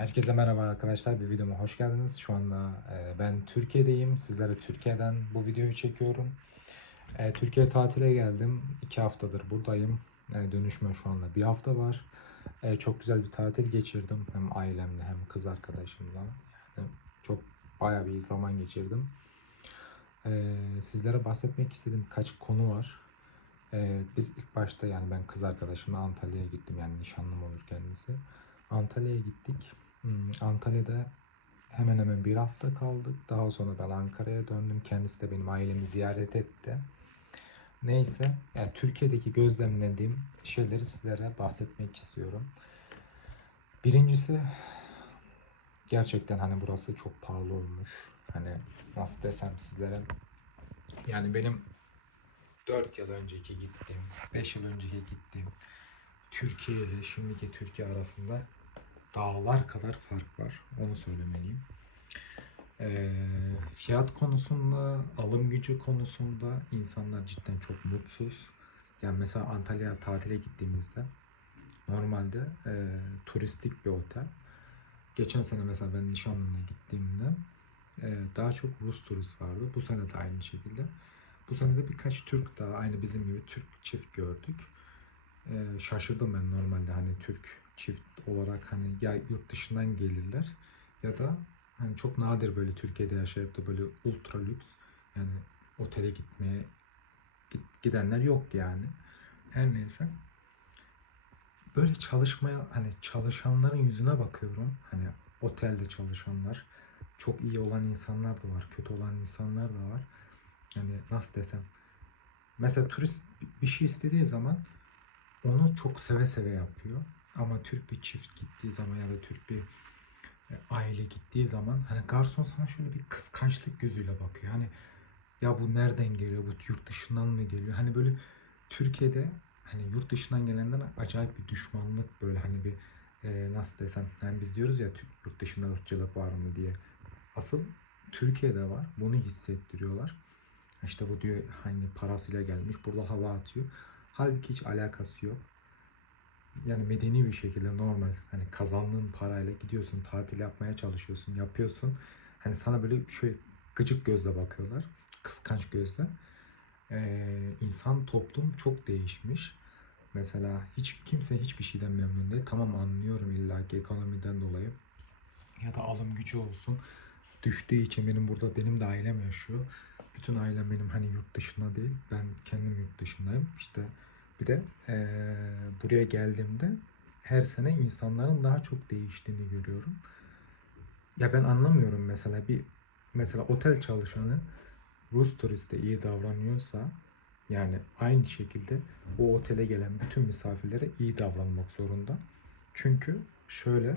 Herkese merhaba arkadaşlar. Bir videoma hoş geldiniz. Şu anda e, ben Türkiye'deyim. Sizlere Türkiye'den bu videoyu çekiyorum. E, Türkiye tatile geldim. İki haftadır buradayım. E, dönüşme şu anda bir hafta var. Çok güzel bir tatil geçirdim. Hem ailemle hem kız arkadaşımla. Yani çok bayağı bir zaman geçirdim. Sizlere bahsetmek istediğim kaç konu var. Biz ilk başta yani ben kız arkadaşımla Antalya'ya gittim. Yani nişanlım olur kendisi. Antalya'ya gittik. Hmm, Antalya'da hemen hemen bir hafta kaldık. Daha sonra ben Ankara'ya döndüm. Kendisi de benim ailemi ziyaret etti. Neyse, yani Türkiye'deki gözlemlediğim şeyleri sizlere bahsetmek istiyorum. Birincisi gerçekten hani burası çok pahalı olmuş. Hani nasıl desem sizlere. Yani benim 4 yıl önceki gittiğim, 5 yıl önceki gittiğim Türkiye ile şimdiki Türkiye arasında dağlar kadar fark var. Onu söylemeliyim. Ee, fiyat konusunda, alım gücü konusunda insanlar cidden çok mutsuz. Yani mesela Antalya'ya tatile gittiğimizde normalde e, turistik bir otel. Geçen sene mesela ben Nişanlı'na gittiğimde e, daha çok Rus turist vardı. Bu sene de aynı şekilde. Bu sene de birkaç Türk daha aynı bizim gibi Türk çift gördük. E, şaşırdım ben normalde hani Türk çift olarak hani ya yurt dışından gelirler ya da hani çok nadir böyle Türkiye'de yaşayıp da böyle ultra lüks yani otele gitmeye git- gidenler yok yani. Her neyse. Böyle çalışmaya hani çalışanların yüzüne bakıyorum. Hani otelde çalışanlar çok iyi olan insanlar da var, kötü olan insanlar da var. Yani nasıl desem. Mesela turist bir şey istediği zaman onu çok seve seve yapıyor. Ama Türk bir çift gittiği zaman ya da Türk bir e, aile gittiği zaman hani garson sana şöyle bir kıskançlık gözüyle bakıyor. Hani ya bu nereden geliyor? Bu yurt dışından mı geliyor? Hani böyle Türkiye'de hani yurt dışından gelenden acayip bir düşmanlık böyle hani bir e, nasıl desem yani biz diyoruz ya yurt dışında ırkçılık var mı diye. Asıl Türkiye'de var. Bunu hissettiriyorlar. İşte bu diyor hani parasıyla gelmiş burada hava atıyor. Halbuki hiç alakası yok yani medeni bir şekilde normal hani kazandığın parayla gidiyorsun tatil yapmaya çalışıyorsun yapıyorsun. Hani sana böyle şöyle gıcık gözle bakıyorlar kıskanç gözle. Ee, insan toplum çok değişmiş. Mesela hiç kimse hiçbir şeyden memnun değil. Tamam anlıyorum illaki ekonomiden dolayı. Ya da alım gücü olsun. Düştüğü için benim burada benim de ailem yaşıyor. Bütün ailem benim hani yurt dışında değil ben kendim yurt dışındayım. İşte bir de eee, buraya geldiğimde her sene insanların daha çok değiştiğini görüyorum. Ya ben anlamıyorum mesela bir mesela otel çalışanı Rus turiste iyi davranıyorsa yani aynı şekilde o otele gelen bütün misafirlere iyi davranmak zorunda. Çünkü şöyle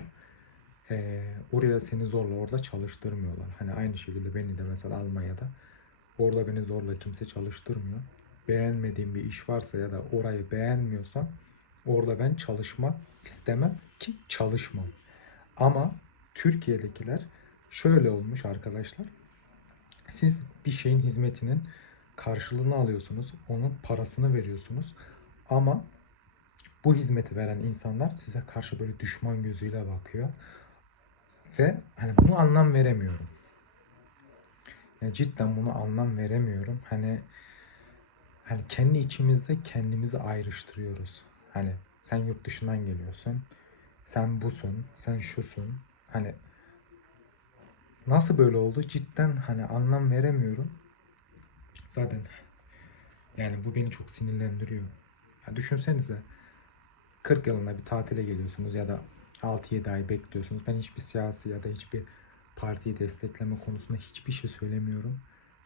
eee, oraya seni zorla orada çalıştırmıyorlar. Hani aynı şekilde beni de mesela Almanya'da orada beni zorla kimse çalıştırmıyor beğenmediğim bir iş varsa ya da orayı beğenmiyorsam orada ben çalışmak istemem ki çalışmam. Ama Türkiye'dekiler şöyle olmuş arkadaşlar. Siz bir şeyin hizmetinin karşılığını alıyorsunuz. Onun parasını veriyorsunuz. Ama bu hizmeti veren insanlar size karşı böyle düşman gözüyle bakıyor. Ve hani bunu anlam veremiyorum. Yani cidden bunu anlam veremiyorum. Hani hani kendi içimizde kendimizi ayrıştırıyoruz. Hani sen yurt dışından geliyorsun. Sen busun, sen şusun. Hani nasıl böyle oldu? Cidden hani anlam veremiyorum. Zaten yani bu beni çok sinirlendiriyor. Ya düşünsenize 40 yılında bir tatile geliyorsunuz ya da 6-7 ay bekliyorsunuz. Ben hiçbir siyasi ya da hiçbir partiyi destekleme konusunda hiçbir şey söylemiyorum.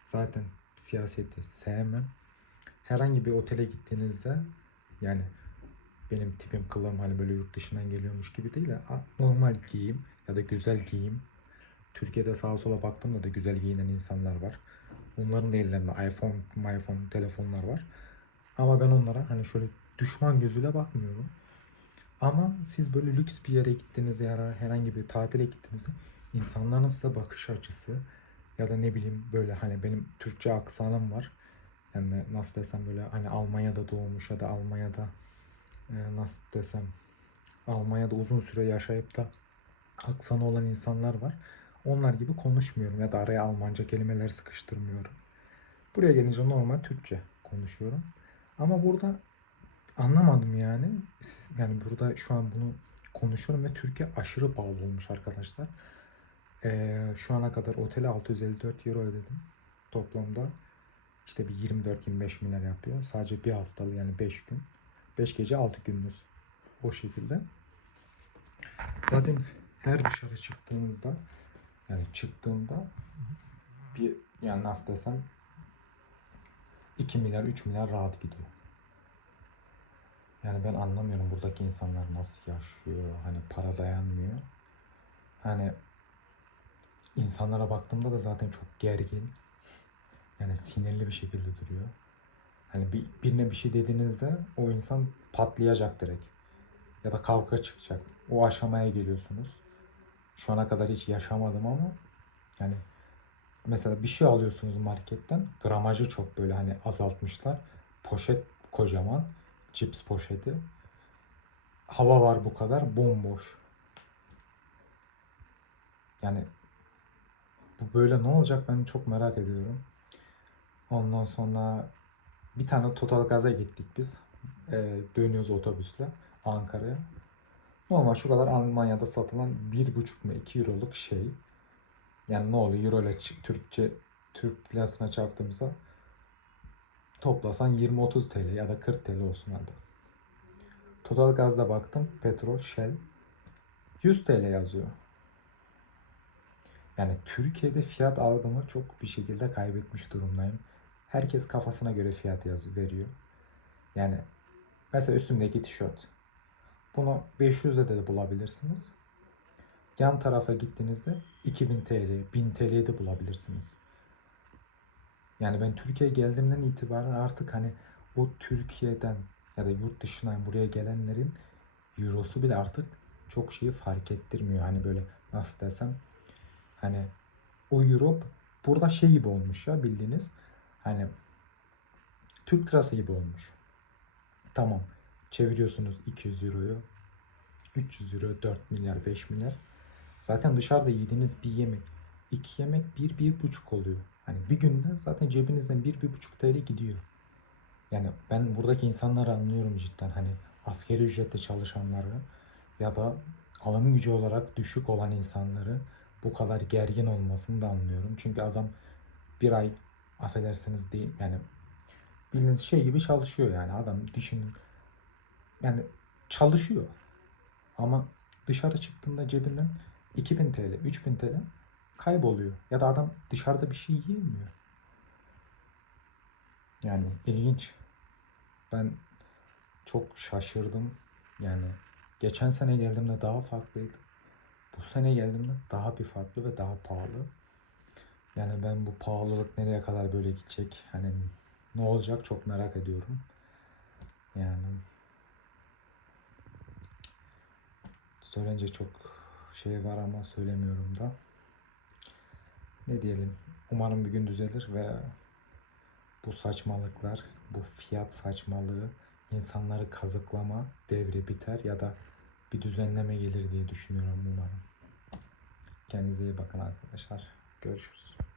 Zaten siyaseti sevmem herhangi bir otele gittiğinizde yani benim tipim kılığım hani böyle yurt dışından geliyormuş gibi değil de normal giyim ya da güzel giyim. Türkiye'de sağa sola baktığımda da güzel giyinen insanlar var. Onların da ellerinde iPhone, iPhone telefonlar var. Ama ben onlara hani şöyle düşman gözüyle bakmıyorum. Ama siz böyle lüks bir yere gittiğinizde ya herhangi bir tatile gittiğinizde insanların size bakış açısı ya da ne bileyim böyle hani benim Türkçe aksanım var. Yani nasıl desem böyle hani Almanya'da doğmuş ya da Almanya'da e, nasıl desem Almanya'da uzun süre yaşayıp da aksanı olan insanlar var. Onlar gibi konuşmuyorum ya da araya Almanca kelimeler sıkıştırmıyorum. Buraya gelince normal Türkçe konuşuyorum. Ama burada anlamadım yani. Siz- Yani burada şu an bunu konuşuyorum ve Türkiye aşırı pahalı olmuş arkadaşlar. Ee, şu ana kadar otele 654 euro ödedim. Toplamda işte bir 24-25 milyar yapıyor. Sadece bir haftalı yani 5 gün. 5 gece 6 gündüz. O şekilde. Zaten her dışarı çıktığınızda yani çıktığımda bir yani nasıl desem 2 milyar 3 milyar rahat gidiyor. Yani ben anlamıyorum buradaki insanlar nasıl yaşıyor. Hani para dayanmıyor. Hani insanlara baktığımda da zaten çok gergin. Yani sinirli bir şekilde duruyor. Hani bir, birine bir şey dediğinizde o insan patlayacak direkt. Ya da kavga çıkacak. O aşamaya geliyorsunuz. Şu ana kadar hiç yaşamadım ama yani mesela bir şey alıyorsunuz marketten. Gramajı çok böyle hani azaltmışlar. Poşet kocaman. Cips poşeti. Hava var bu kadar. Bomboş. Yani bu böyle ne olacak ben çok merak ediyorum. Ondan sonra bir tane Total Gaz'a gittik biz. Ee, dönüyoruz otobüsle Ankara'ya. Normal şu kadar Almanya'da satılan 1,5 mu 2 euroluk şey. Yani ne oluyor euro ile Türkçe Türk lirasına çarptığımızda toplasan 20-30 TL ya da 40 TL olsun hadi. Total Gaz'da baktım petrol Shell 100 TL yazıyor. Yani Türkiye'de fiyat algımı çok bir şekilde kaybetmiş durumdayım. Herkes kafasına göre fiyat yazı veriyor. Yani mesela üstümdeki tişört. Bunu 500'e de bulabilirsiniz. Yan tarafa gittiğinizde 2000 TL, 1000 TL'ye de bulabilirsiniz. Yani ben Türkiye'ye geldiğimden itibaren artık hani o Türkiye'den ya da yurt dışından buraya gelenlerin eurosu bile artık çok şeyi fark ettirmiyor. Hani böyle nasıl desem hani o euro burada şey gibi olmuş ya bildiğiniz hani Türk lirası gibi olmuş. Tamam çeviriyorsunuz 200 euroyu 300 euro 4 milyar 5 milyar. Zaten dışarıda yediğiniz bir yemek iki yemek 1 bir, buçuk oluyor. Hani bir günde zaten cebinizden 1 bir, buçuk TL gidiyor. Yani ben buradaki insanları anlıyorum cidden hani askeri ücretle çalışanları ya da alım gücü olarak düşük olan insanları bu kadar gergin olmasını da anlıyorum. Çünkü adam bir ay affedersiniz değil yani bildiğiniz şey gibi çalışıyor yani adam dişinin yani çalışıyor ama dışarı çıktığında cebinden 2000 TL, 3000 TL kayboluyor. Ya da adam dışarıda bir şey yiyemiyor. Yani ilginç. Ben çok şaşırdım. Yani geçen sene geldiğimde daha farklıydı. Bu sene geldiğimde daha bir farklı ve daha pahalı. Yani ben bu pahalılık nereye kadar böyle gidecek? Hani ne olacak çok merak ediyorum. Yani söyleyince çok şey var ama söylemiyorum da. Ne diyelim? Umarım bir gün düzelir ve bu saçmalıklar, bu fiyat saçmalığı, insanları kazıklama devri biter ya da bir düzenleme gelir diye düşünüyorum umarım. Kendinize iyi bakın arkadaşlar. Görüşürüz.